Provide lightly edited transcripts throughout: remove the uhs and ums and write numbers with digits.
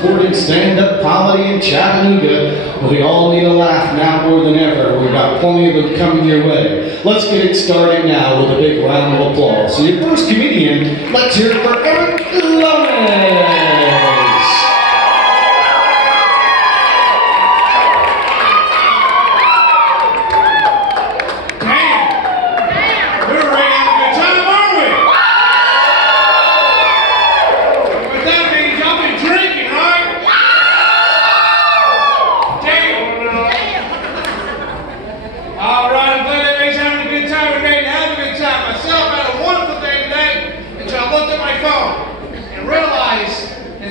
supporting stand-up comedy in Chattanooga. We all need a laugh now more than ever. We've got plenty of them coming your way. Let's get it started now with a big round of applause. So your first comedian, let's hear it for Eric Lopez.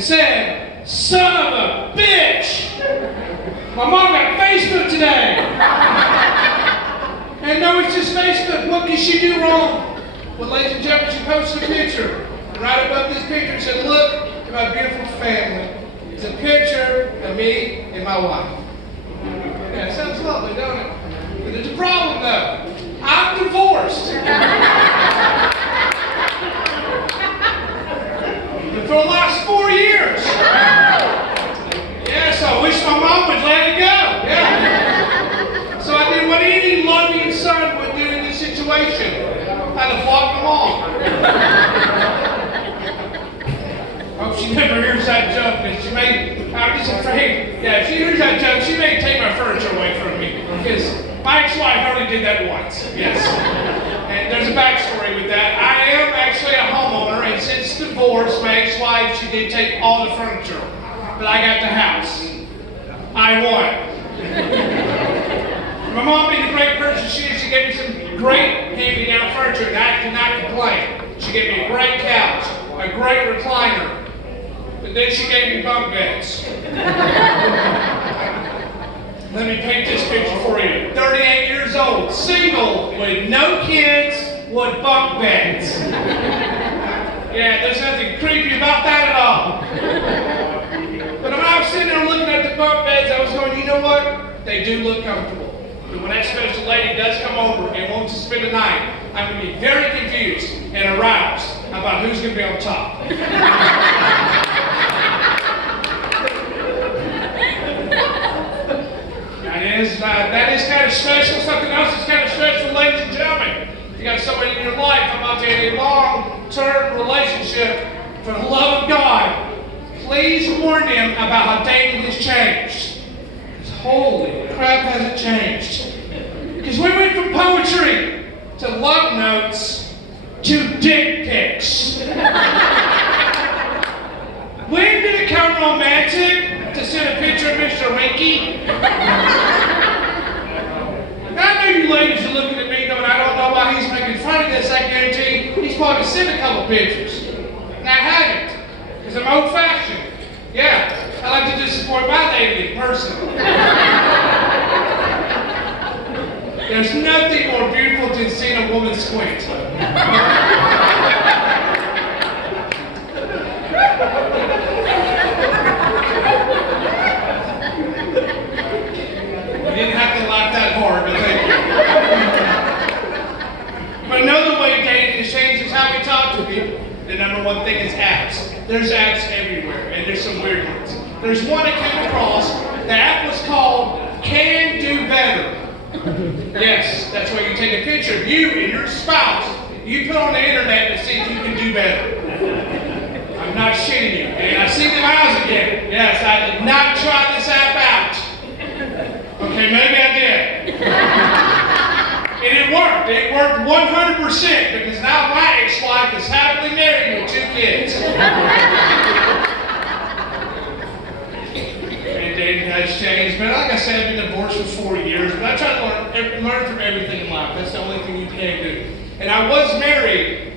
Said, son of a bitch! My mom got Facebook today! And no, it's just Facebook. What could she do wrong? Well, ladies and gentlemen, she posted a picture. And right above this picture it said, look at my beautiful family. It's a picture of me and my wife. Yeah, it sounds lovely, don't it? But there's a problem, though. I'm divorced. For the last 4 years. Yes, I wish my mom would let it go. Yeah. So I did what any loving son would do in this situation. I had to flog them all. Hope she never hears that joke, because I'm just afraid. Yeah, if she hears that joke, she may take my furniture away from me. Because my ex-wife already did that once. Yes. And there's a backstory with that. I am actually a homeowner, and since divorce, my ex-wife, she did take all the furniture. But I got the house. I won. My mom being a great person she is, she gave me some great hand-me-down furniture, and I did not complain. She gave me a great couch, a great recliner, but then she gave me bunk beds. Let me paint this picture for you. 38 years old, single, with no kids, with bunk beds. Yeah, there's nothing creepy about that at all. But when I was sitting there looking at the bunk beds, I was going, you know what? They do look comfortable. But when that special lady does come over and wants to spend the night, I'm going to be very confused and aroused about who's going to be on top. That is kind of special. Something else is kind of special, ladies and gentlemen. You got somebody in your life about to have a long-term relationship for the love of God. Please warn them about how dating has changed. Holy crap, has it changed? Because we went from poetry to love notes to dick pics. When did it become romantic to send a picture of Mr. Winky? I know you ladies are looking at me going, I don't know why he's making fun of this. I guarantee he's probably sent a couple pictures. And I haven't, because I'm old-fashioned. Yeah, I like to just support my lady in person. There's nothing more beautiful than seeing a woman squint. You didn't have to laugh that hard, but thank you. But another way dating has changed is how we talk to people. The number one thing is apps. There's apps everywhere, and there's some weird ones. There's one I came across. The app was called Can Do Better. Yes, that's where you take a picture of you and your spouse. You put on the internet to see if you can do better. I'm not shitting you. And I see the eyes again. Yes, I did not try this app out. Okay, maybe I did. And it worked. It worked 100% because now my ex-wife is happily married with 2 kids. And dating has changed. But like I said, I've been divorced for 4 years. But I try to learn from everything in life. That's the only thing you can do. And I was married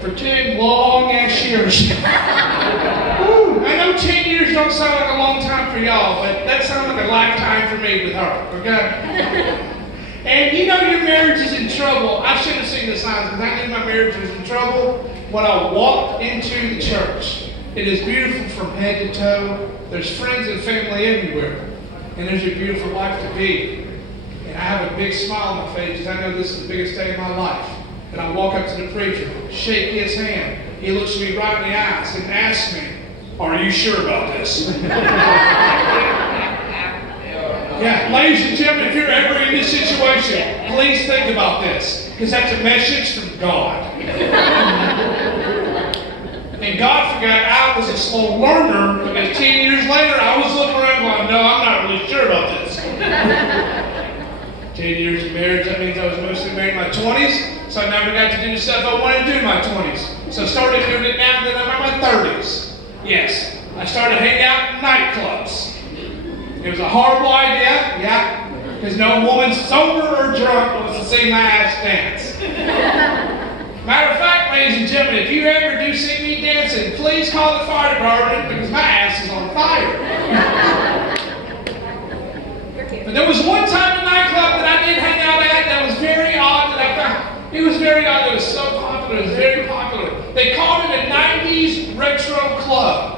for 10 long-ass years. I know 10 years don't sound like a long time for y'all, but that sounds like a lifetime for me with her, okay? And you know your marriage is in trouble. I should have seen the signs because I knew my marriage was in trouble when I walked into the church. It is beautiful from head to toe. There's friends and family everywhere. And there's a beautiful wife to be. And I have a big smile on my face because I know this is the biggest day of my life. And I walk up to the preacher, shake his hand. He looks me right in the eyes and asks me, Are you sure about this? Yeah, ladies and gentlemen, if you're ever in this situation, please think about this, because that's a message from God. And God forgot I was a slow learner, because 10 years later, I was looking around going, no, I'm not really sure about this. 10 years of marriage, that means I was mostly married in my 20s, so I never got to do the stuff I wanted to do in my 20s. So I started doing it now that I'm in my 30s. Yes, I started hanging out in nightclubs. It was a horrible idea, yeah, because no woman sober or drunk wants to see my ass dance. Matter of fact, ladies and gentlemen, if you ever do see me dancing, please call the fire department because my ass is on fire. But there was one time in a nightclub that I did hang out at that was very odd that I found. It was very odd. It was so popular. It was very popular. They called it a 90s retro club.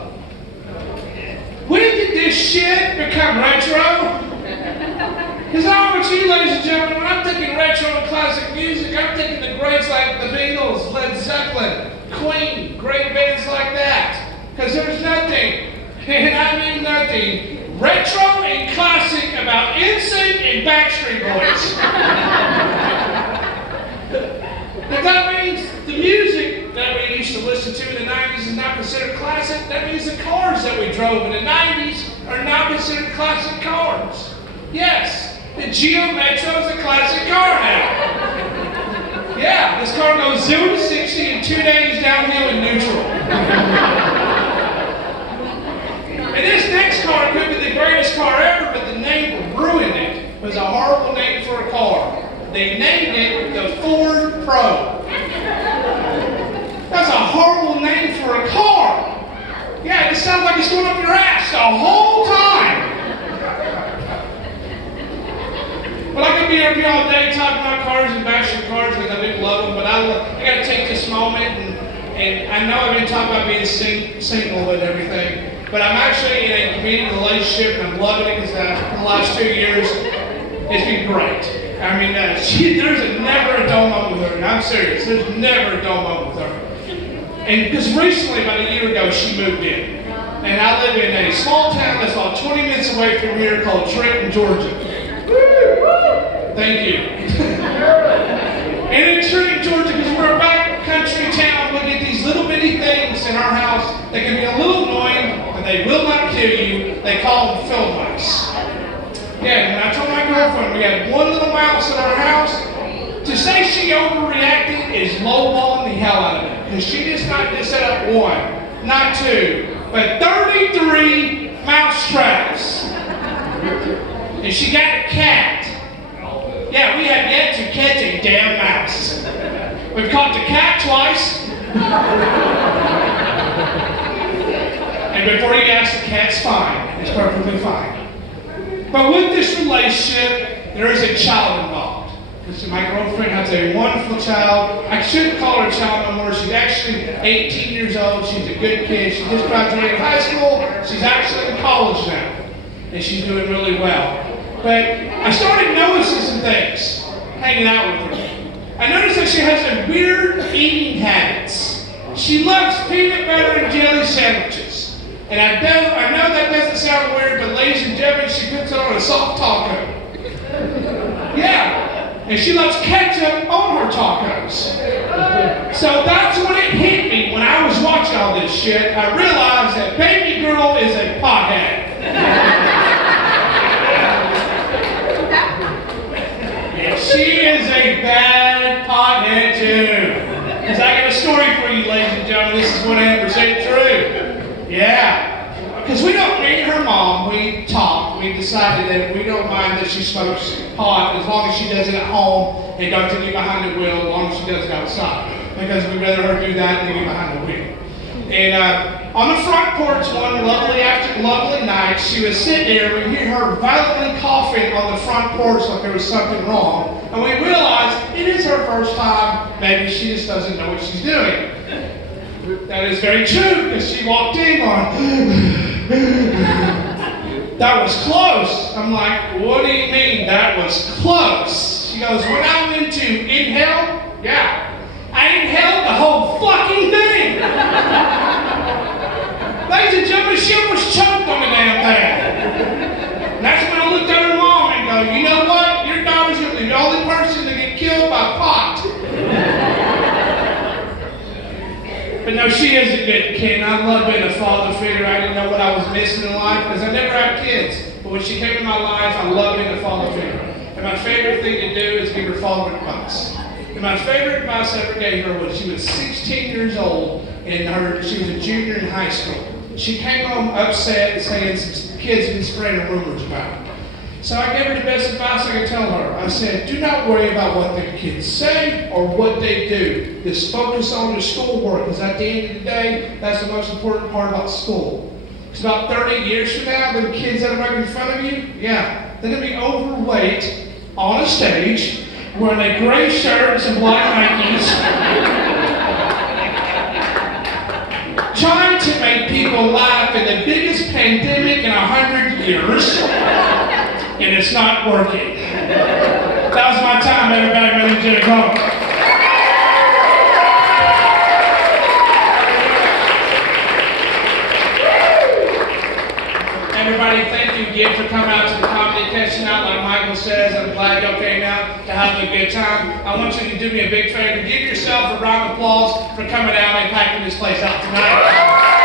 When did this shit become retro? Because I don't know about you, ladies and gentlemen, when I'm thinking retro and classic music, I'm thinking the greats like the Beatles, Led Zeppelin, Queen, great bands like that. Because there's nothing, and I mean nothing, retro and classic about NSYNC and Backstreet Boys. If that means the music that we used to listen to in the 90s is not considered classic, that means the cars that we drove in the 90s are now considered classic cars. Yes, the Geo Metro is a classic car now. Yeah, this car goes 0 to 60 in 2 days downhill in neutral. And this next car could be the greatest car ever, but the name ruined it. It was a horrible name for a car. They named it the Ford Pro. That's a horrible name for a car. Yeah, it sounds like it's going up your ass the whole time. Well, I could be up here all day talking about cars and bashing cars because I do love them, but I got to take this moment, and I know I've been talking about being single and everything, but I'm actually in a committed relationship, and I'm loving it because for the last 2 years, it's been great. I mean, there's never a dull moment with her, and I'm serious. There's never a dull moment with her. And because recently, about a year ago, she moved in. And I live in a small town that's about 20 minutes away from here called Trenton, Georgia. Thank you. And in Trenton, Georgia, because we're a backcountry town, we get these little bitty things in our house that can be a little annoying, but they will not kill you. They call them field mice. Yeah, when I told my girlfriend we had one little mouse in our house, to say she overreacted is lowballing the hell out of it. Because she just not just set up one, not two, but 33 mouse traps. And she got a cat. Yeah, we have yet to catch a damn mouse. We've caught the cat twice. And before you ask, the cat's fine. It's perfectly fine. But with this relationship, there is a child involved. Because my girlfriend has a wonderful child. I shouldn't call her a child no more. She's actually 18 years old. She's a good kid. She just graduated high school. She's actually in college now. And she's doing really well. But I started noticing some things hanging out with her. I noticed that she has some weird eating habits. She loves peanut butter and jelly sandwiches. And I know that doesn't sound weird, but ladies and gentlemen, she puts it on a soft taco. Yeah. And she loves ketchup on her tacos. So that's when it hit me when I was watching all this shit. I realized that baby girl is a pothead. And she is a bad pothead too. Because I got a story for you, ladies and gentlemen. This is 100% true. Yeah. Because me and her mom, we talked. We decided that we don't mind that she smokes pot as long as she does it at home and doesn't get behind the wheel, as long as she does it outside. Because we'd rather her do that than get behind the wheel. And on the front porch one lovely night, she was sitting there. We hear her violently coughing on the front porch like there was something wrong. And we realized it is her first time. Maybe she just doesn't know what she's doing. That is very true, because she walked in going, that was close. I'm like, what do you mean that was close? She goes, when I went to inhale, yeah, I inhaled the whole fucking thing. Ladies and gentlemen, she almost choked on the damn thing. And that's when I looked at her mom and go, you know what? Your daughter's gonna be the only person to get killed by pot. But no, she is a good kid. I love being a father figure. I didn't know what I was missing in life because I never had kids. But when she came in my life, I love being a father figure. And my favorite thing to do is give her father advice. And my favorite advice I ever gave her was she was 16 years old and she was a junior in high school. She came home upset saying some kids had been spreading rumors about her. So I gave her the best advice I could tell her. I said, do not worry about what the kids say or what they do. Just focus on your schoolwork, because at the end of the day, that's the most important part about school. Because about 30 years from now, the kids that are making fun of you, yeah, they're going to be overweight on a stage, wearing a gray shirt and black Nikes, trying to make people laugh in the biggest pandemic in 100 years. And it's not working. That was my time, everybody. My name's Jimmy Cohen. Everybody, thank you again for coming out to the comedy catching out. Like Michael says, I'm glad y'all came out to have a good time. I want you to do me a big favor. Give yourself a round of applause for coming out and packing this place out tonight.